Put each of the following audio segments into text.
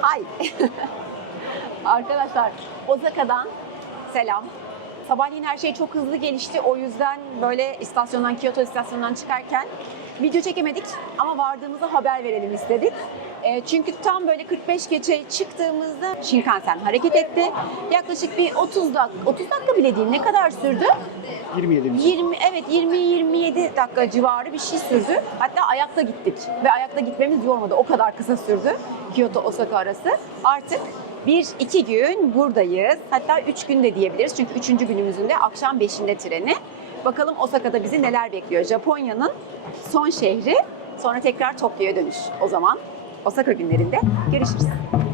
Hay. Arkadaşlar Osaka'dan selam. Sabahleyin her şey çok hızlı gelişti. O yüzden böyle istasyondan, Kyoto istasyonundan çıkarken video çekemedik ama vardığımızda haber verelim istedik. E, çünkü tam böyle 45 geçe çıktığımızda Shinkansen hareket etti. Yaklaşık bir 30 dakika, 30 dakika bile değil ne kadar sürdü? 27. 20 evet 20-27 dakika civarı bir şey sürdü. Hatta ayakta gittik ve ayakta gitmemiz yormadı. O kadar kısa sürdü Kyoto Osaka arası. Artık bir iki gün buradayız. Hatta üç gün de diyebiliriz. Çünkü üçüncü günümüzün de akşam 5'inde treni. Bakalım Osaka'da bizi neler bekliyor. Japonya'nın son şehri. Sonra tekrar Tokyo'ya dönüş. O zaman Osaka günlerinde görüşürüz.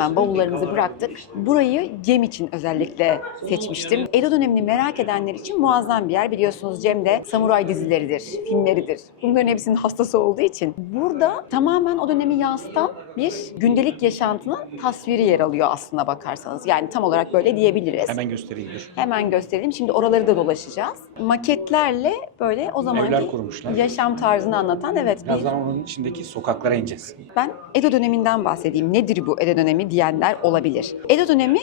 Hemen bavullarımızı bıraktık. Burayı Cem için özellikle seçmiştim. Edo dönemini merak edenler için muazzam bir yer. Biliyorsunuz Cem de samuray dizileridir, filmleridir. Bunların hepsinin hastası olduğu için. Burada tamamen o dönemi yansıtan bir gündelik yaşantının tasviri yer alıyor aslına bakarsanız. Yani tam olarak böyle diyebiliriz. Hemen göstereyim dur. Hemen gösterelim. Şimdi oraları da dolaşacağız. Maketlerle böyle o zamanki kurmuşlar. yaşam tarzını anlatan evet bir Birazdan onun içindeki sokaklara ineceğiz. ben Edo döneminden bahsedeyim. Nedir bu Edo dönemi diyenler olabilir. Edo dönemi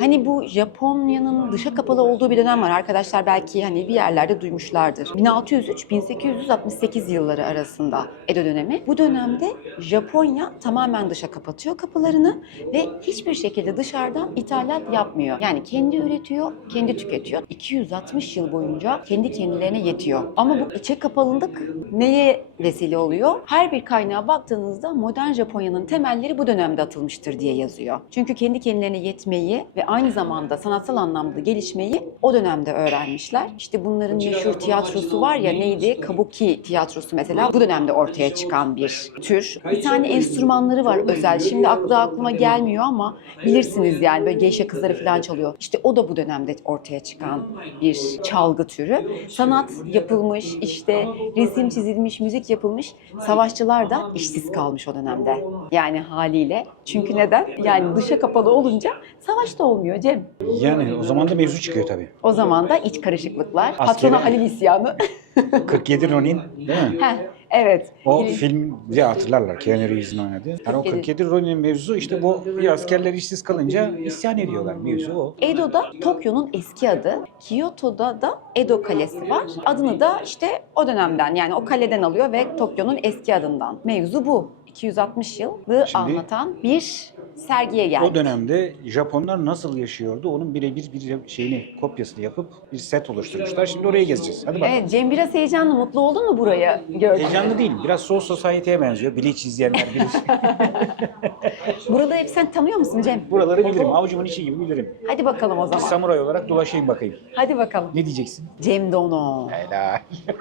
Hani bu Japonya'nın dışa kapalı olduğu bir dönem var. Arkadaşlar belki hani bir yerlerde duymuşlardır. 1603-1868 yılları arasında Edo dönemi. Bu dönemde Japonya tamamen dışa kapatıyor kapılarını ve hiçbir şekilde dışarıdan ithalat yapmıyor. Yani kendi üretiyor, kendi tüketiyor. 260 yıl boyunca kendi kendilerine yetiyor. Ama bu içe kapalılık neye vesile oluyor? Her bir kaynağa baktığınızda modern Japonya'nın temelleri bu dönemde atılmıştır diye yazıyor. Çünkü kendi kendilerine yetmeyi ve aynı zamanda sanatsal anlamda gelişmeyi o dönemde öğrenmişler. İşte bunların meşhur tiyatrosu var ya neydi? Kabuki tiyatrosu mesela bu dönemde ortaya çıkan bir tür. Bir tane enstrümanları var özel. Şimdi aklı aklıma gelmiyor ama bilirsiniz yani böyle geisha kızları falan çalıyor. İşte o da bu dönemde ortaya çıkan bir çalgı türü. Sanat yapılmış, işte resim çizilmiş, müzik yapılmış. Savaşçılar da işsiz kalmış o dönemde. Yani haliyle. Çünkü neden? Yani dışa kapalı olunca savaş da olmuyor Cem. Yani o zaman da mevzu çıkıyor tabii. O zaman da iç karışıklıklar, Askeri- patrona Halil isyanı. 47 Ronin değil mi? Heh, evet. O Bir- filmde hatırlarlar Keanu Reeves'in oynadığı. Yani o 47 Ronin mevzu işte bu bir askerler işsiz kalınca isyan ediyorlar. Mevzu o. Edo'da Tokyo'nun eski adı, Kyoto'da da Edo Kalesi var. Adını da işte o dönemden yani o kaleden alıyor ve Tokyo'nun eski adından. Mevzu bu. 260 yılı Şimdi- anlatan bir sergiye geldi. O dönemde Japonlar nasıl yaşıyordu onun birebir bir şeyini kopyasını yapıp bir set oluşturmuşlar. Şimdi oraya gezeceğiz. Hadi bakalım. Evet, Cem biraz heyecanlı, mutlu oldun mu burayı gördün? Heyecanlı değil. Biraz Soul Society'ye benziyor. Bleach izleyenler bilir. Burada hep sen tanıyor musun Cem? Buraları bilirim. Avucumun içi gibi bilirim. Hadi bakalım o Bir zaman. samuray olarak dolaşayım bakayım. Hadi bakalım. Ne diyeceksin? Cem Dono. Helal.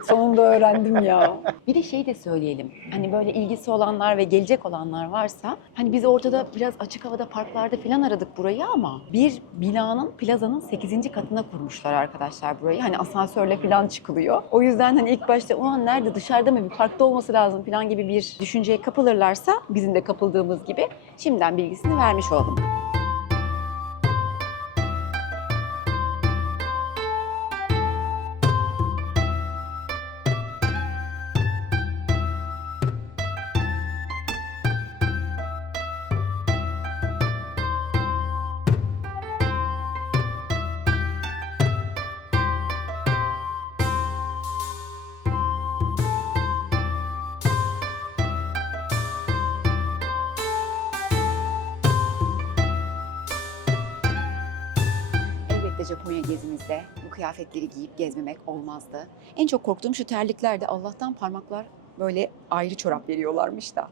Sonunda öğrendim ya. Bir de şey de söyleyelim. Hani böyle ilgisi olanlar ve gelecek olanlar varsa hani biz ortada biraz açık havada parklarda falan aradık burayı ama bir binanın plazanın 8. katına kurmuşlar arkadaşlar burayı. Hani asansörle falan çıkılıyor. O yüzden hani ilk başta ulan nerede dışarıda mı bir parkta olması lazım falan gibi bir düşünceye kapılırlarsa bizim de kapıldığımız gibi şimdiden bilgisini vermiş oldum. Gezimizde bu kıyafetleri giyip gezmemek olmazdı. En çok korktuğum şu terliklerde Allah'tan parmaklar böyle ayrı çorap veriyorlarmış da.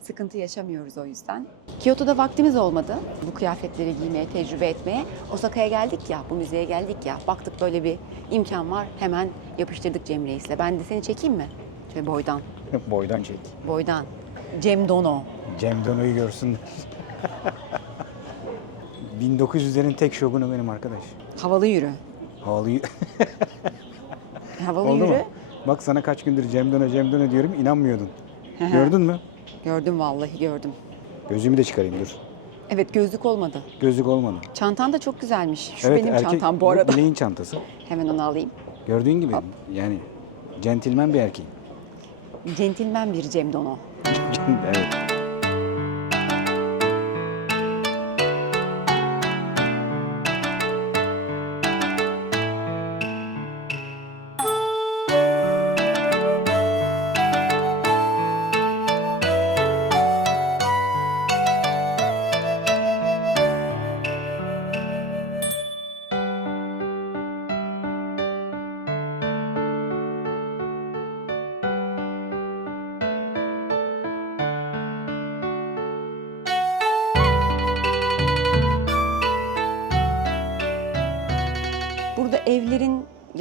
Sıkıntı yaşamıyoruz o yüzden. Kyoto'da vaktimiz olmadı bu kıyafetleri giymeye, tecrübe etmeye. Osaka'ya geldik ya, bu müzeye geldik ya. Baktık böyle bir imkan var. Hemen yapıştırdık Cem Reis'le. Ben de seni çekeyim mi? Şöyle boydan, Boydan çek. boydan. Cem Dono. Cem Dono'yu görsün. 1900'lerin tek şogunu benim arkadaş. Havalı yürü. Havalı Havalı oldu yürü. mu? Bak sana kaç gündür Cem Dono Cem Dono diyorum inanmıyordun. Gördün mü? Gördüm vallahi gördüm. Gözümü de çıkarayım dur. Evet gözlük olmadı. Gözlük olmadı. Çantan da çok güzelmiş. Şu evet, benim erkek- çantam bu arada. Bileğin çantası. Hemen onu alayım. Gördüğün gibi yani centilmen bir erkek. Centilmen bir Cem Dono. evet.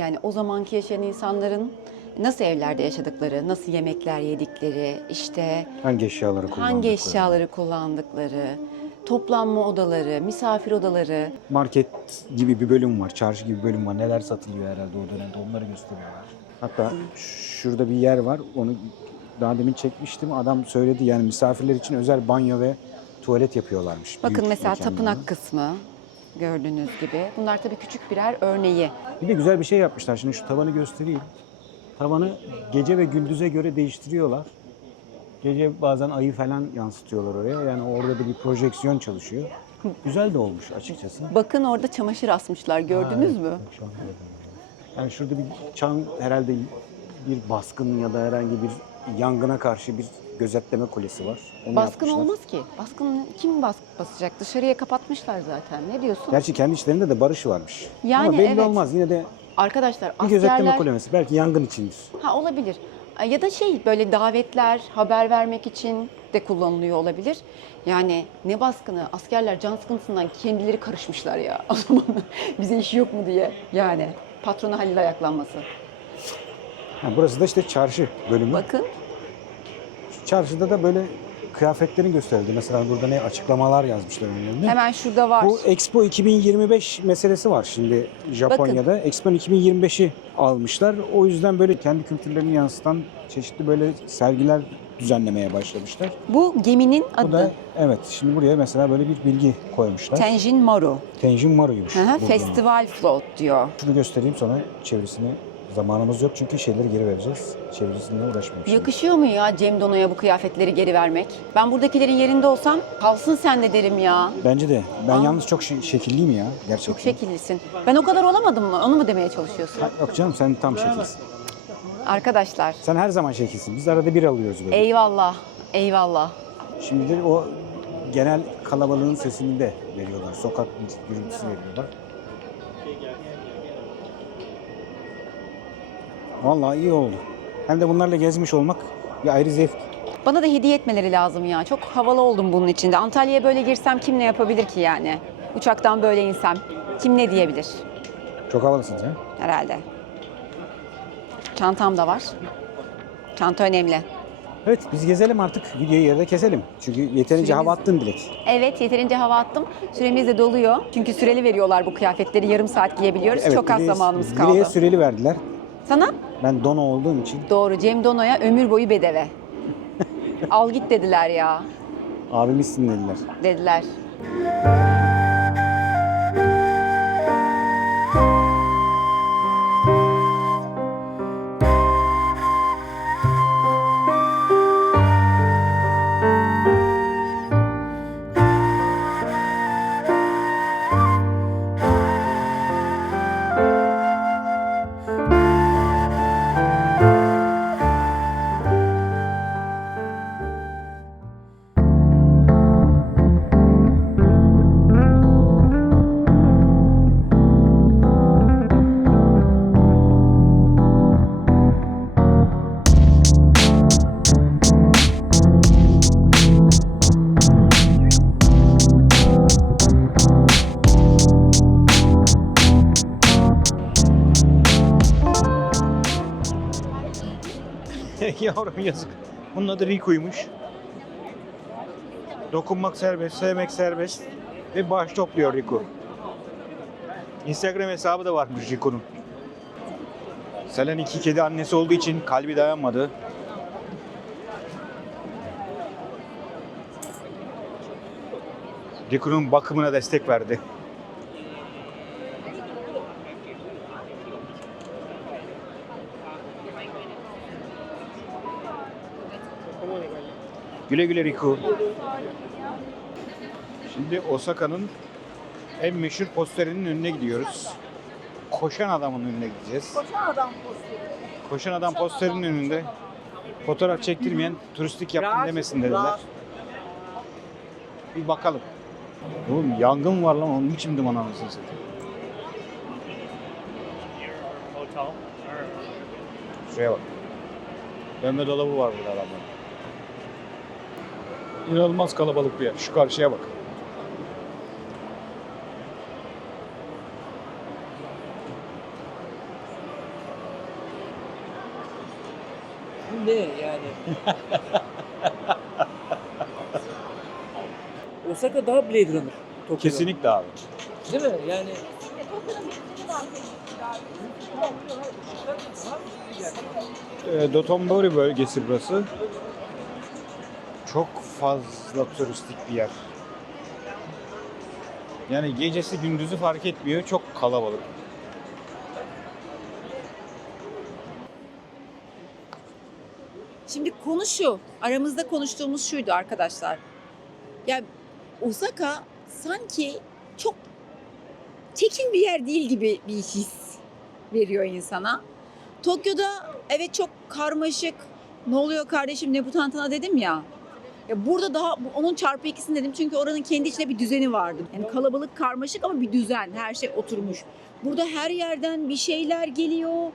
Yani o zamanki yaşayan insanların nasıl evlerde yaşadıkları, nasıl yemekler yedikleri, işte Hangi eşyaları kullandıkları. hangi eşyaları kullandıkları, toplanma odaları, misafir odaları. Market gibi bir bölüm var, çarşı gibi bir bölüm var. Neler satılıyor herhalde o dönemde onları gösteriyorlar. Hatta şurada bir yer var. Onu daha demin çekmiştim. Adam söyledi yani misafirler için özel banyo ve tuvalet yapıyorlarmış. Bakın Büyük mesela mekanlarda. tapınak kısmı gördüğünüz gibi. Bunlar tabii küçük birer örneği. Bir de güzel bir şey yapmışlar. Şimdi şu tavanı göstereyim. Tavanı gece ve gündüze göre değiştiriyorlar. Gece bazen ayı falan yansıtıyorlar oraya. Yani orada da bir projeksiyon çalışıyor. Güzel de olmuş açıkçası. Bakın orada çamaşır asmışlar gördünüz mü? Şu an gördüm. Yani şurada bir çan herhalde bir baskın ya da herhangi bir yangına karşı bir gözetleme kulesi var. Onu Baskın yapmışlar. olmaz ki. Baskın kim bas basacak? Dışarıya kapatmışlar zaten. Ne diyorsun? Gerçi kendi içlerinde de barış varmış. Yani Ama belli evet. olmaz. Yine de Arkadaşlar bir gözetleme askerler kulesi. Belki yangın içindir. ha olabilir. Ya da şey böyle davetler, haber vermek için de kullanılıyor olabilir. Yani ne baskını? Askerler can sıkıntısından kendileri karışmışlar ya. O zaman bize iş yok mu diye. Yani patrona Halil ayaklanması. Ha, burası da işte çarşı bölümü. Bakın Çarşıda da böyle kıyafetlerin gösterildi. Mesela burada ne açıklamalar yazmışlar önlerine. hemen şurada var. Bu Expo 2025 meselesi var şimdi Japonya'da. Expo 2025'i almışlar. O yüzden böyle kendi kültürlerini yansıtan çeşitli böyle sergiler düzenlemeye başlamışlar. Bu geminin Bu da adı evet şimdi buraya mesela böyle bir bilgi koymuşlar. Tenjin Maru. Tenjin Maru'ymuş. Hı. Festival Float diyor. Şunu göstereyim sonra çevirisini zamanımız yok çünkü şeyleri geri vereceğiz. Çevirisiyle uğraşmayayım. şimdi. Yakışıyor mu ya Cem Dono'ya bu kıyafetleri geri vermek? Ben buradakilerin yerinde olsam kalsın sen de derim ya. Bence de. Ben Aa. yalnız çok şekilliyim ya gerçekten. Çok şekillisin. Ben o kadar olamadım mı? Onu mu demeye çalışıyorsun? Yok canım sen tam şekilsin. Arkadaşlar Sen her zaman şekilsin. Biz arada bir alıyoruz böyle. eyvallah. Eyvallah. Şimdi de o genel kalabalığın sesini de veriyorlar. Sokak gürültüsü veriyorlar. Vallahi iyi oldu. Hem de bunlarla gezmiş olmak bir ayrı zevk. Bana da hediye etmeleri lazım ya. Çok havalı oldum bunun içinde. Antalya'ya böyle girsem kim ne yapabilir ki yani? Uçaktan böyle insem kim ne diyebilir Çok havalısın sen. herhalde. Çantam da var. Çanta önemli. Evet biz gezelim artık. Videoyu yerde keselim. Çünkü yeterince Süremiz- hava attın Dilek. Evet yeterince hava attım. Süremiz de doluyor. Çünkü süreli veriyorlar bu kıyafetleri. Yarım saat giyebiliyoruz. Evet, Çok az zamanımız kaldı. süreli verdiler. Sana? Ben dono olduğum için Doğru. Cem Dono'ya ömür boyu bedeve. Al git dediler ya. abimizsin dediler. Dediler. Yavrum yazık. Bunun adı Riku'ymuş. Dokunmak serbest, sevmek serbest ve bağış topluyor Riku. Instagram hesabı da varmış Riku'nun. Selen iki kedi annesi olduğu için kalbi dayanmadı. Riku'nun bakımına destek verdi. Güle güle Riku. Şimdi Osaka'nın en meşhur posterinin önüne gidiyoruz. Koşan adamın önüne gideceğiz. Koşan adam posteri. Koşan adam posterinin önünde fotoğraf çektirmeyen turistik yaptın demesin dediler. Bir bakalım. Oğlum yangın var lan onun için duman anasını satayım. Şuraya bak. Dönme dolabı var burada adamların. İnanılmaz kalabalık bir yer. Şu karşıya bak. Bu ne yani? Osaka daha Blade Runner. Tokyo'dan. Kesinlikle abi. Değil mi? Yani E, Dotonbori bölgesi burası. Fazla turistik bir yer. Yani gecesi gündüzü fark etmiyor. Çok kalabalık. Şimdi konu şu, aramızda konuştuğumuz şuydu arkadaşlar. Ya Osaka sanki çok tekin bir yer değil gibi bir his veriyor insana. Tokyo'da evet çok karmaşık, ne oluyor kardeşim ne bu tantana dedim ya. Ya burada daha onun çarpı ikisini dedim çünkü oranın kendi içinde bir düzeni vardı. Yani kalabalık karmaşık ama bir düzen, her şey oturmuş. Burada her yerden bir şeyler geliyor.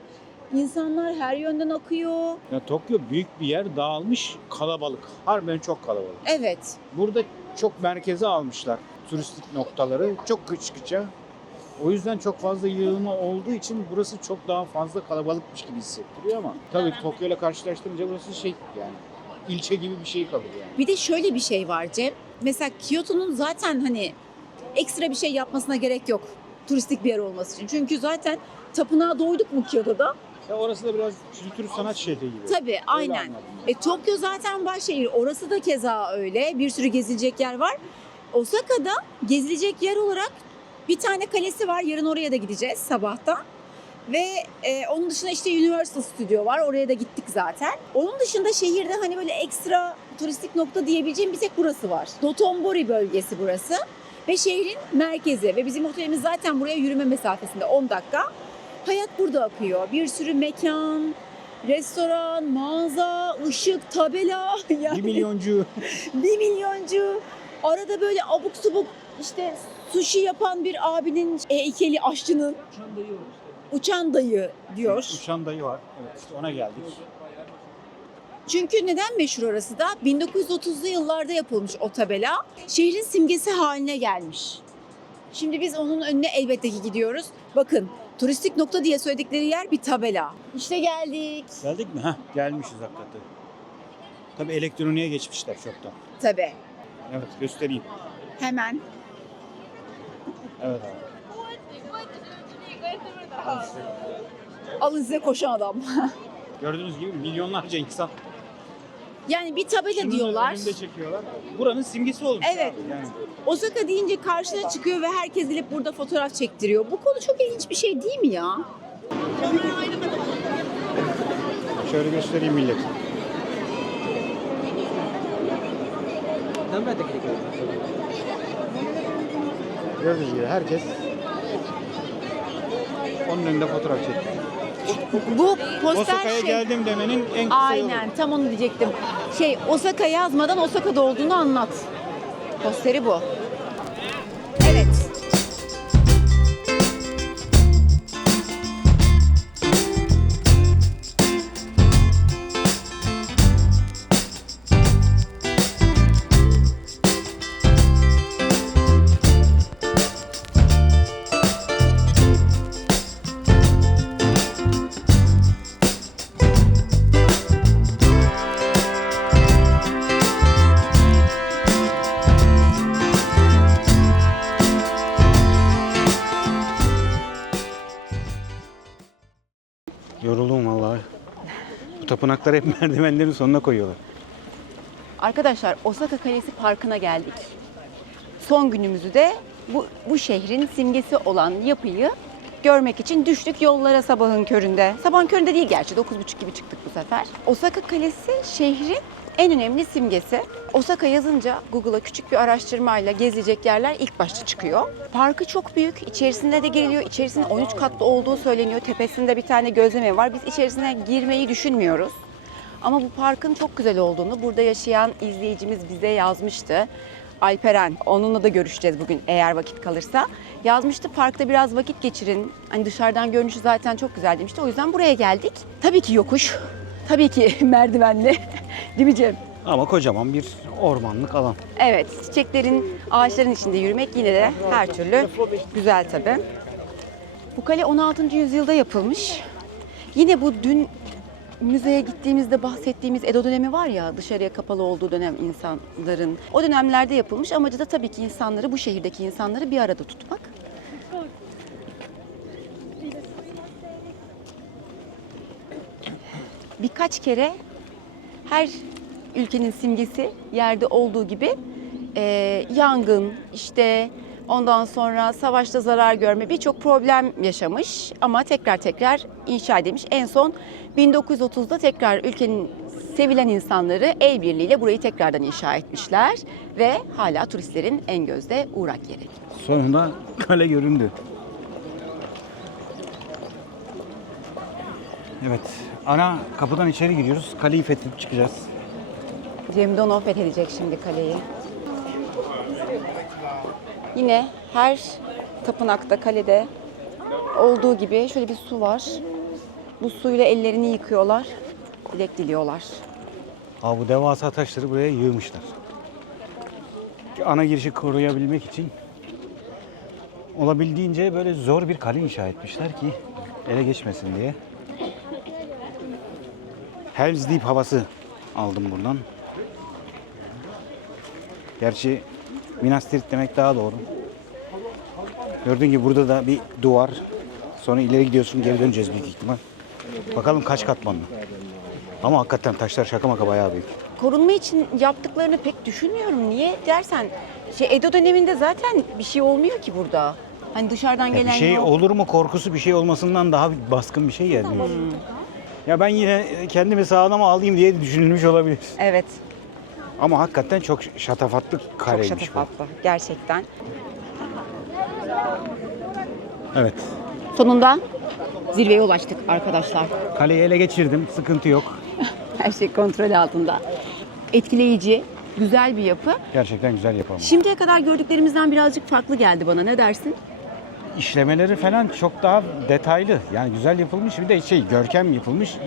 İnsanlar her yönden akıyor. Ya Tokyo büyük bir yer, dağılmış, kalabalık. Harbiden çok kalabalık. Evet. Burada çok merkeze almışlar turistik noktaları. Çok kıçkıça. O yüzden çok fazla yığılma olduğu için burası çok daha fazla kalabalıkmış gibi hissettiriyor ama tabii Tokyo ile karşılaştırınca burası şey yani ilçe gibi bir şey kalır yani. Bir de şöyle bir şey var Cem. Mesela Kyoto'nun zaten hani ekstra bir şey yapmasına gerek yok. Turistik bir yer olması için. Çünkü zaten tapınağa doyduk mu Kyoto'da? Ya orası da biraz kültür sanat şehri gibi. Tabii Öyle aynen. anladım. E, Tokyo zaten başşehir. Orası da keza öyle. Bir sürü gezilecek yer var. Osaka'da gezilecek yer olarak bir tane kalesi var. Yarın oraya da gideceğiz sabahtan. Ve e, onun dışında işte Universal Studio var. Oraya da gittik zaten. Onun dışında şehirde hani böyle ekstra turistik nokta diyebileceğim bir tek burası var. Dotonbori bölgesi burası. Ve şehrin merkezi. Ve bizim otelimiz zaten buraya yürüme mesafesinde 10 dakika. Hayat burada akıyor. Bir sürü mekan, restoran, mağaza, ışık, tabela. Yani Bir milyoncu. bir milyoncu. Arada böyle abuk subuk işte sushi yapan bir abinin, e, ikeli aşçının var işte. Uçan dayı diyor. Uçan dayı var. Evet işte ona geldik. Çünkü neden meşhur orası da? 1930'lu yıllarda yapılmış o tabela. Şehrin simgesi haline gelmiş. Şimdi biz onun önüne elbette ki gidiyoruz. Bakın turistik nokta diye söyledikleri yer bir tabela. İşte geldik. Geldik mi? Heh, gelmişiz hakikaten. Tabii elektroniğe geçmişler çoktan. Tabii. Evet göstereyim. Hemen. Evet abi. Alın size koşan adam. Gördüğünüz gibi milyonlarca insan. Yani bir tabela Şunun diyorlar. önünde çekiyorlar. Buranın simgesi olmuş Evet. abi. Yani Osaka deyince karşına çıkıyor ve herkes gelip burada fotoğraf çektiriyor. Bu konu çok ilginç bir şey değil mi ya? şöyle göstereyim millet. Gördüğünüz gibi herkes onun önünde fotoğraf çekiyor. Bu poster Osaka'ya şey... geldim demenin en kısa yolu. Aynen tam onu diyecektim. Şey Osaka yazmadan Osaka'da olduğunu anlat. Posteri bu. Tapınakları hep merdivenlerin sonuna koyuyorlar. Arkadaşlar Osaka Kalesi Parkı'na geldik. Son günümüzü de bu, bu şehrin simgesi olan yapıyı görmek için düştük yollara sabahın köründe. Sabahın köründe değil gerçi 9.30 gibi çıktık bu sefer. Osaka Kalesi şehrin en önemli simgesi. Osaka yazınca Google'a küçük bir araştırmayla gezilecek yerler ilk başta çıkıyor. Parkı çok büyük. içerisinde de giriliyor. İçerisinde 13 katlı olduğu söyleniyor. Tepesinde bir tane gözleme var. Biz içerisine girmeyi düşünmüyoruz. Ama bu parkın çok güzel olduğunu burada yaşayan izleyicimiz bize yazmıştı. Alperen, onunla da görüşeceğiz bugün eğer vakit kalırsa. Yazmıştı parkta biraz vakit geçirin. Hani dışarıdan görünüşü zaten çok güzel demişti. O yüzden buraya geldik. Tabii ki yokuş. Tabii ki merdivenli. Değil mi Cem? Ama kocaman bir ormanlık alan. Evet, çiçeklerin, ağaçların içinde yürümek yine de her türlü güzel tabii. Bu kale 16. yüzyılda yapılmış. Yine bu dün müzeye gittiğimizde bahsettiğimiz Edo dönemi var ya dışarıya kapalı olduğu dönem insanların. O dönemlerde yapılmış. Amacı da tabii ki insanları, bu şehirdeki insanları bir arada tutmak. Birkaç kere her ülkenin simgesi yerde olduğu gibi e, yangın, işte ondan sonra savaşta zarar görme birçok problem yaşamış ama tekrar tekrar inşa edilmiş. En son 1930'da tekrar ülkenin sevilen insanları el birliğiyle burayı tekrardan inşa etmişler ve hala turistlerin en gözde uğrak yeri. Sonunda kale göründü. Evet. Ana kapıdan içeri giriyoruz. Kaleyi fethedip çıkacağız. Cem Dono fethedecek şimdi kaleyi. Yine her tapınakta, kalede olduğu gibi şöyle bir su var. Bu suyla ellerini yıkıyorlar, dilek diliyorlar. Aa, bu devasa taşları buraya yığmışlar. Ana girişi koruyabilmek için olabildiğince böyle zor bir kale inşa etmişler ki ele geçmesin diye. Hells Deep havası aldım buradan. Gerçi Minas Tirith demek daha doğru. Gördüğün gibi burada da bir duvar. Sonra ileri gidiyorsun geri döneceğiz büyük ihtimal. Bakalım kaç katmanlı. Ama hakikaten taşlar şaka maka bayağı büyük. Korunma için yaptıklarını pek düşünmüyorum. Niye dersen, şey Edo döneminde zaten bir şey olmuyor ki burada. Hani dışarıdan Ya gelen bir şey yok. olur mu korkusu bir şey olmasından daha baskın bir şey yani. Ya ben yine kendimi sağlama alayım diye düşünülmüş olabilir. Evet, Ama hakikaten çok şatafatlı çok kareymiş bu. şatafatlı gerçekten. Evet. Sonunda zirveye ulaştık arkadaşlar. Kaleyi ele geçirdim. Sıkıntı yok. Her şey kontrol altında. Etkileyici, güzel bir yapı. Gerçekten güzel yapalım. Şimdiye kadar gördüklerimizden birazcık farklı geldi bana. Ne dersin? İşlemeleri falan çok daha detaylı. Yani güzel yapılmış bir de şey görkem yapılmış.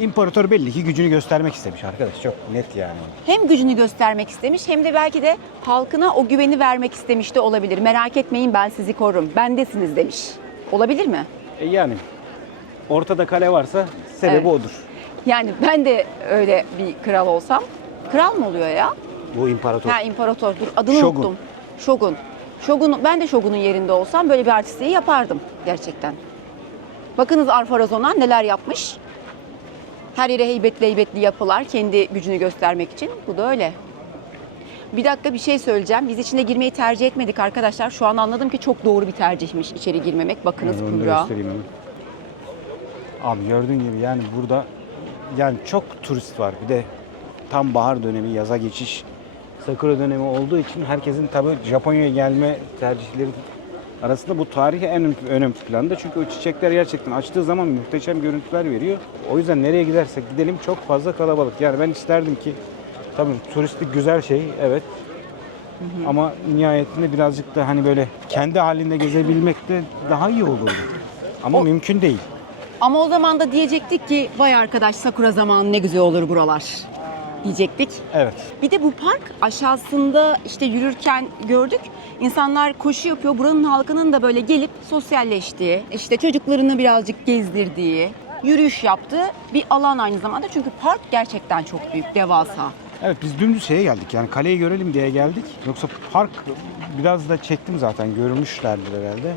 İmparator belli ki gücünü göstermek istemiş arkadaş. Çok net yani. Hem gücünü göstermek istemiş hem de belki de halkına o güveni vermek istemiş de olabilir. Merak etmeyin ben sizi korurum. Bendesiniz demiş. Olabilir mi? E yani ortada kale varsa sebebi Evet. odur. Yani ben de öyle bir kral olsam. Kral mı oluyor ya? Bu imparator. Ha imparator. Dur adını Shogun. unuttum. Shogun. Shogun. Ben de Shogun'un yerinde olsam böyle bir artistliği yapardım gerçekten. Bakınız Arfarazon'a neler yapmış. Her yere heybetli heybetli yapılar kendi gücünü göstermek için. Bu da öyle. Bir dakika bir şey söyleyeceğim. Biz içine girmeyi tercih etmedik arkadaşlar. Şu an anladım ki çok doğru bir tercihmiş içeri girmemek. Bakınız Yani hemen. Abi gördüğün gibi yani burada yani çok turist var. Bir de tam bahar dönemi, yaza geçiş, sakura dönemi olduğu için herkesin tabii Japonya'ya gelme tercihleri arasında bu tarihi en ön- ön planda. Çünkü o çiçekler gerçekten açtığı zaman muhteşem görüntüler veriyor. O yüzden nereye gidersek gidelim çok fazla kalabalık. Yani ben isterdim ki tabii turistik güzel şey evet. Ama nihayetinde birazcık da hani böyle kendi halinde gezebilmek de daha iyi olurdu. Ama mümkün değil. Ama o zaman da diyecektik ki vay arkadaş sakura zamanı ne güzel olur buralar diyecektik. Evet. Bir de bu park aşağısında işte yürürken gördük. İnsanlar koşu yapıyor. Buranın halkının da böyle gelip sosyalleştiği, işte çocuklarını birazcık gezdirdiği, yürüyüş yaptığı bir alan aynı zamanda. Çünkü park gerçekten çok büyük, devasa. Evet biz dümdüz şeye geldik yani kaleyi görelim diye geldik. Yoksa park biraz da çektim zaten görmüşlerdir herhalde.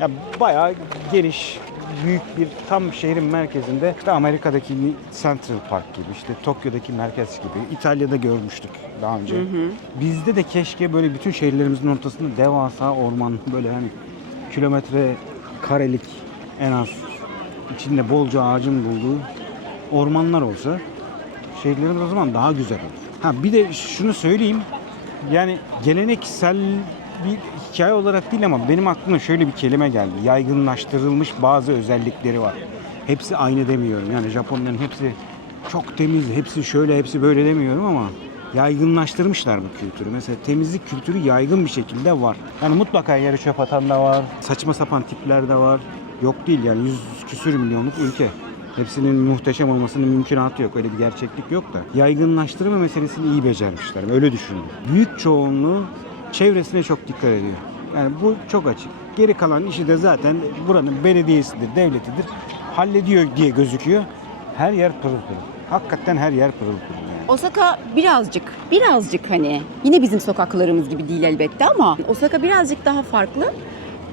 Ya bayağı geniş, büyük bir tam şehrin merkezinde işte Amerika'daki Central Park gibi işte Tokyo'daki merkez gibi İtalya'da görmüştük daha önce. Bizde de keşke böyle bütün şehirlerimizin ortasında devasa orman böyle hani kilometre karelik en az içinde bolca ağacın bulduğu ormanlar olsa şehirlerimiz o zaman daha güzel olur. Ha bir de şunu söyleyeyim. Yani geleneksel bir hikaye olarak değil ama benim aklıma şöyle bir kelime geldi. Yaygınlaştırılmış bazı özellikleri var. Hepsi aynı demiyorum. Yani Japonların hepsi çok temiz, hepsi şöyle, hepsi böyle demiyorum ama yaygınlaştırmışlar bu kültürü. Mesela temizlik kültürü yaygın bir şekilde var. Yani mutlaka yere çöp atan da var, saçma sapan tipler de var. Yok değil yani yüz küsür milyonluk ülke. Hepsinin muhteşem olmasının mümkünatı yok. Öyle bir gerçeklik yok da. Yaygınlaştırma meselesini iyi becermişler. Öyle düşündüm. Büyük çoğunluğu çevresine çok dikkat ediyor. Yani bu çok açık. Geri kalan işi de zaten buranın belediyesidir, devletidir. Hallediyor diye gözüküyor. Her yer pırıl pırıl. Hakikaten her yer pırıl pırıl yani. Osaka birazcık, birazcık hani yine bizim sokaklarımız gibi değil elbette ama Osaka birazcık daha farklı.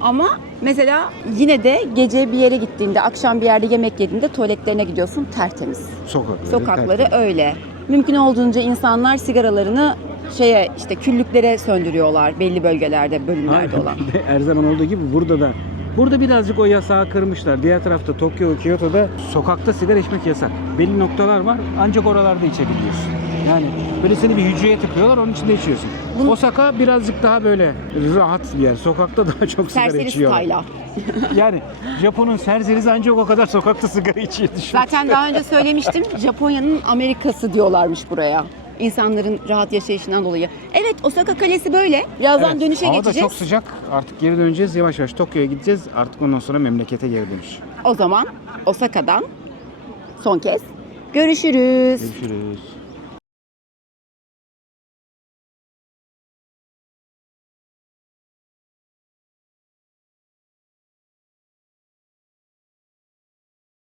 Ama mesela yine de gece bir yere gittiğinde, akşam bir yerde yemek yediğinde tuvaletlerine gidiyorsun tertemiz. Sokakları. Sokakları tertemiz. öyle. Mümkün olduğunca insanlar sigaralarını şeye işte küllüklere söndürüyorlar belli bölgelerde, bölümlerde olan. Her zaman olduğu gibi burada da Burada birazcık o yasağı kırmışlar. Diğer tarafta Tokyo, Kyoto'da sokakta sigara içmek yasak. Belli noktalar var ancak oralarda içebiliyorsun. Yani böyle seni bir hücreye tıkıyorlar onun içinde içiyorsun. Bunu- Osaka birazcık daha böyle rahat bir yer. Sokakta daha çok sigara Serseri style'a. Yani Japon'un serserisi ancak o kadar sokakta sigara içiyor. Zaten daha önce söylemiştim. Japonya'nın Amerikası diyorlarmış buraya. İnsanların rahat yaşayışından dolayı. Evet Osaka Kalesi böyle. Birazdan Evet, dönüşe hava da geçeceğiz. çok sıcak. Artık geri döneceğiz. Yavaş yavaş Tokyo'ya gideceğiz. Artık ondan sonra memlekete geri dönüş. O zaman Osaka'dan son kez görüşürüz. Görüşürüz.